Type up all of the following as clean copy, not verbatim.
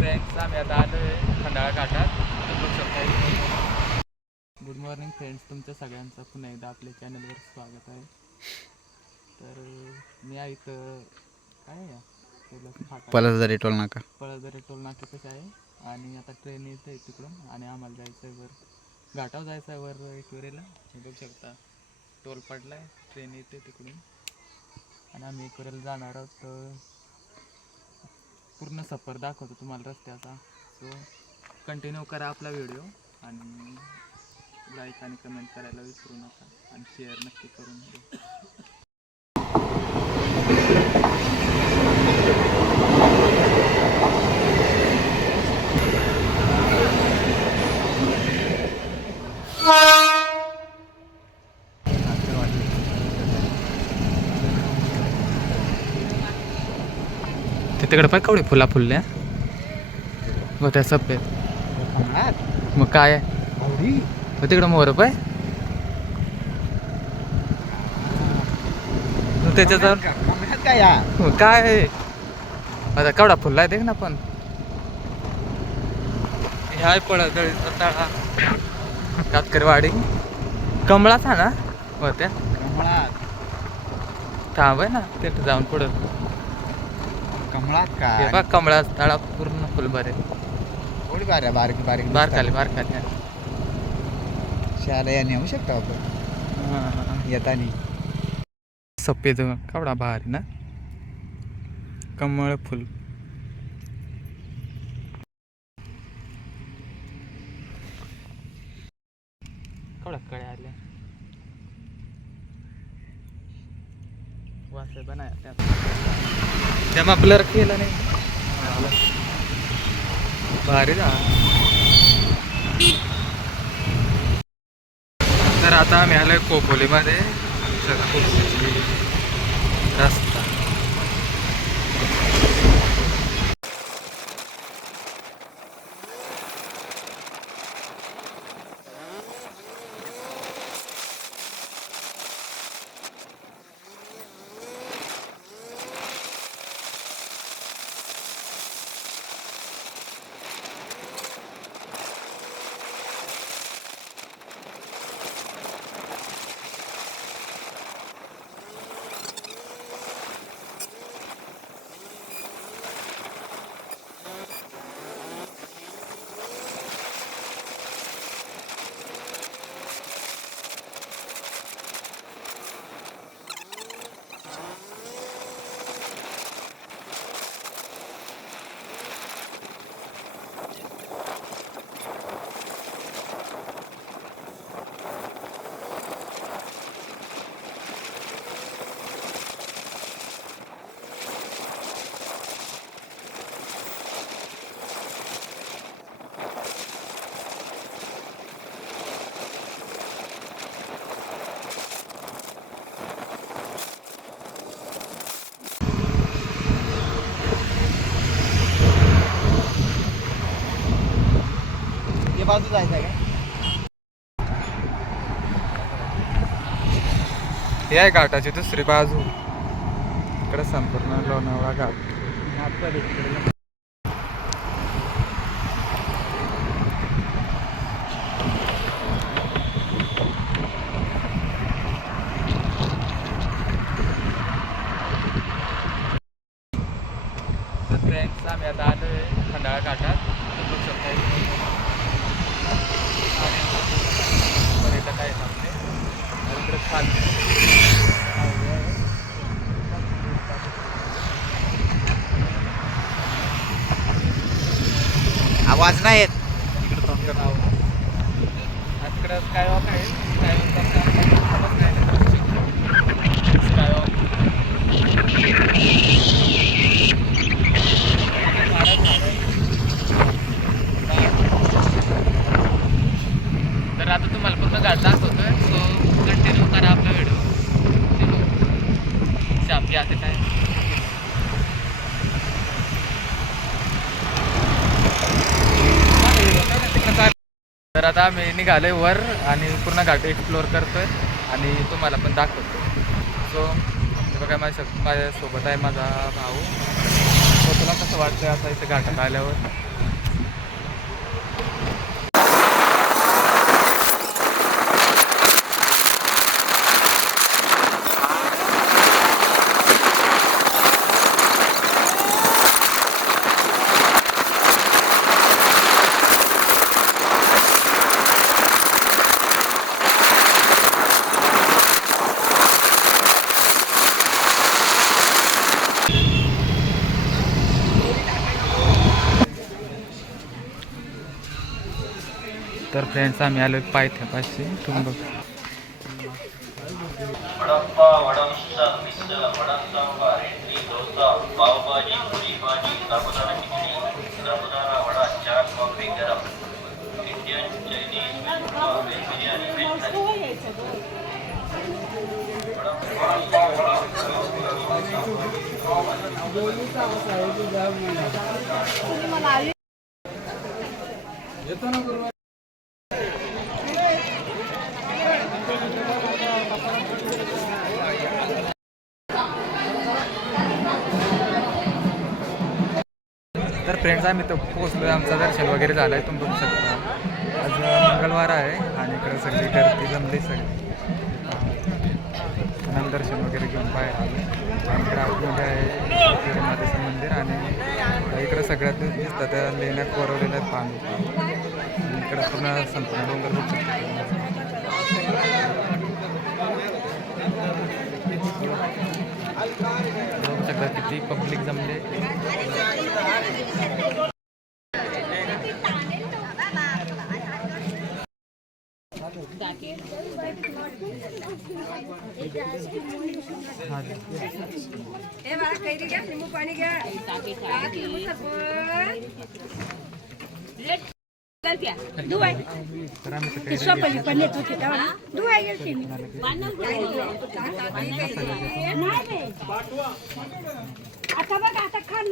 Friends आम्ही आता आलो आहे खंडाळा घाटात. बघू शकता. गुड मॉर्निंग फ्रेंड्स, तुमच्या सगळ्यांचं पुन्हा एकदा आपल्या चॅनलवर स्वागत आहे. तर मी आहे इथं काय आहे पळसदरी टोल नाका. पळसदरी टोल नाका कसं आहे आणि आता ट्रेन येते तिकडून आणि आम्हाला जायचं आहे वर घाटावर जायचं आहे वर एकविरेला. हे बघू शकता टोल पडला आहे, ट्रेन येते तिकडून आणि आम्ही एकविरेला जाणार आहोत. पूर्ण सफर दाखवतो तुम्हाला रस्त्याचा. सो कंटिन्यू करा आपला व्हिडिओ आणि लाईक आणि कमेंट करायला विसरू नका आणि शेअर नक्की करून द्या. तिकडे पाय कवडे फुला फुलल्या व त्या सफेद मग काय आहे तिकडं मोर पाय त्याच्यावर काय आहे आता कवडा फुलला आहे देख ना. पण ह्या पळसदरीचा तळा कातकरवाडी कमळाचा ना व त्या थांब आहे ना तिथे जाऊन पुढं कमळात हे काय बघ कमळा तळा पूर्ण फुल भरे थोडी बार बारीक बारीक बारकाली बारकाली शाळा नेऊ शकतो आपण येतानी. सफेद कवडा भारी ना कमळ फुल. कवडा कळ्या आल्या वास बनाया त्यामा ब्लर केलं नाही भारी जा. तर आता आम्ही आलोय कोपोलीमध्ये. रस्ता बाजू जायचं आहे ही आहे घाटाची दुसरी बाजू. इकडे संपूर्ण लोणावळा घाट. तर फ्रेंड्स आम्ही आता आलो आहे खंडाळा घाटात. बघू शकता पर्यटक आहेत आपले. इकडे खाली आवाज नाही येत. इकडे तुमचं नाव तिकडं स्कायवॉक आहे. स्कायवॉक स्कायवॉक तर आता तुम्हाला पूर्ण घाट दाखवतोय. सो कंटिन्यू करा आपला व्हिडिओ. शाम की आते काय तर आता आम्ही निघालोय वर आणि पूर्ण घाट एक्सप्लोअर करतोय आणि तुम्हाला पण दाखवतो. सो बघा माझ्यासोबत आहे माझा भाऊ. तो तुला कसं वाटतं आता इथे घाटात आल्यावर? तर फ्रेंड्स आम्ही आलो पायथ्यापाशी तुम्ही बघ. वडापाव वडासा मिसळ वडा सांबार इडली डोसा पावभाजी पुरी भाजी साबुदाणा खिचडी साबुदाणा वडा चहा कॉफी गरम Indian Chinese veg biryani veg thali तर फ्रेंड्स आम्ही तर पोचलो, आमचं दर्शन वगैरे झालं आहे, तुम्ही बघू शकता. आज मंगळवार आहे आणि इकडे सगळी गर्दी जमली सगळी. आम्ही दर्शन वगैरे घेऊन बाहेर आलो. आणि इकडे आतमध्ये आहे श्रीमातेचं मंदिर आणि इकडं सगळ्यात दिसतं त्या लेण्या कोरवलेल्या आहेत पाणी. इकडं पूर्ण संपूर्ण डोंगर बघू शकतो. बघू शकता किती पब्लिक जमले. तर आम्ही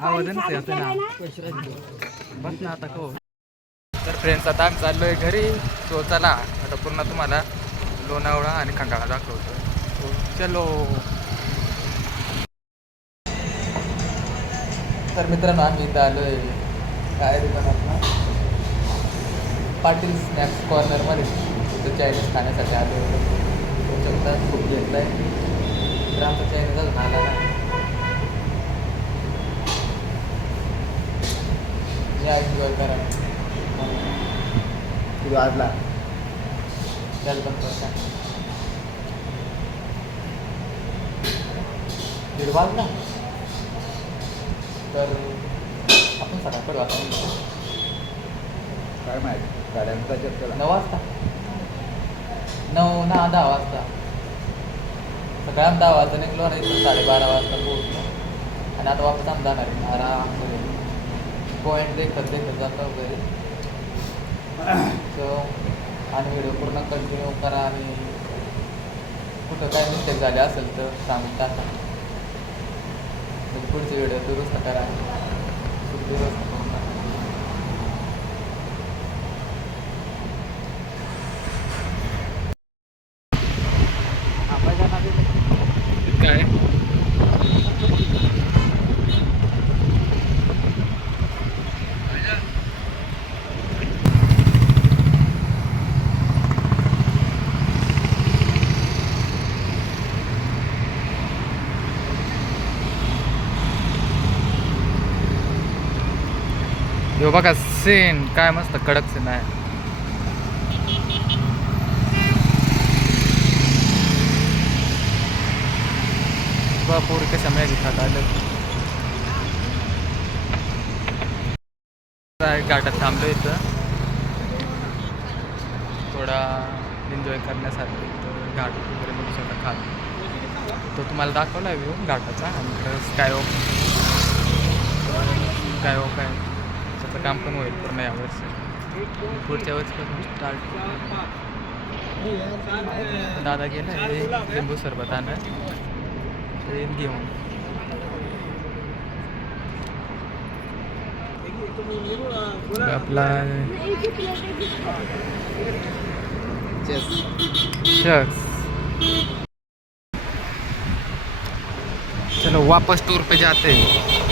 आवाज ना बस ना आता हो. तर फ्रेंड्स आता आम्ही चाललोय घरी. तो चला आता पुन्हा तुम्हाला लोणावळा आणि खंडाळा दाखवतो. चलो. तर मित्रांनो आम्ही इथं आलोय काय दुकानात ना, पाटील स्नॅक्स कॉर्नरमध्ये. तिथं चायनीज खाण्यासाठी आलो होतो. तुमच्या खूप घेतला आहे तर आमचा चायनीज अजून आला ना. या एन्जॉय करा. किती वाजला? त्याला पण बघा 1:30 वाजला. तर आपण सकाळकडे वाजता काय माहिती गाड्यांचा चक्कर 9 वाजता 10 वाजता सकाळी आम्ही 10 वाजता निघलो आणि 12:30 वाजता पोहोचलो. आणि आता वापस आम्ही जाणार आहे आराम करेल. पॉईंट देखत जातो वगैरे. सो आणि व्हिडिओ पूर्ण कंटिन्यू करा आणि कुठं काय मिस्टेक झाले असेल तर सांगून टाका. पुढचे व्हिडिओ दुरुस्त करा. दुरुस्त करून टाका. काय यो बघा सीन काय मस्त कडक सीन आहे. पूर कशा मॅगी खात आलं. घाटात थांबलो इथं थोडा एन्जॉय करण्यासाठी. तर घाट वगैरे बघू शकता खात. तो तुम्हाला दाखवला व्ह्यू घाटाचा. आणि इकडं स्काय वॉक आहे. त्याचं काम पण होईल पूर्ण यावर्षी. पुढच्या वर्षीपासून स्टार्ट. दादा गेला लिंबू सरबत आणा ट्रेन घेऊन. आपला चलो वापस टूर पे जाते हैं.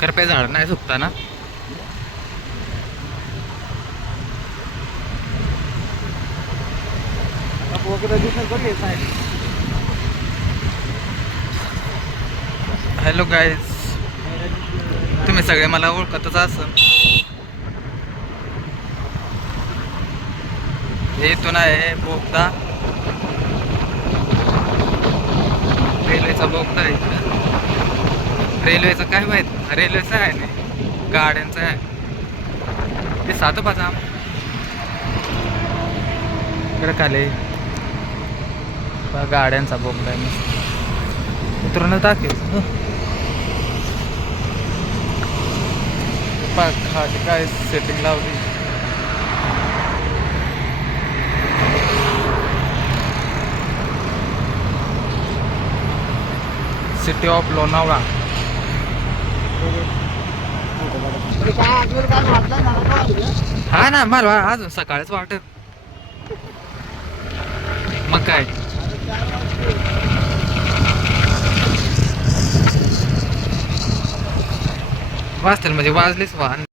कृपया झाड नाही सुकता ना. हॅलो गाईज तुम्ही सगळे मला ओळखतच असं. इथून आहे बोगदा, रेल्वेचा बोगदा आहे इथं. रेल्वेचं काय माहित, रेल्वेचं आहे नाही, गाड्यांचं आहे ते 7 पाचा इकडे खाली गाड्यांचा बोगदा आहे मस्त. उतरूनच दाखव खाली काय सेटिंग लावली. City of Lonavala. हा ना, मला अजून सकाळच वाटत. मग काय वाजतील म्हणजे वाजलीच वाहन.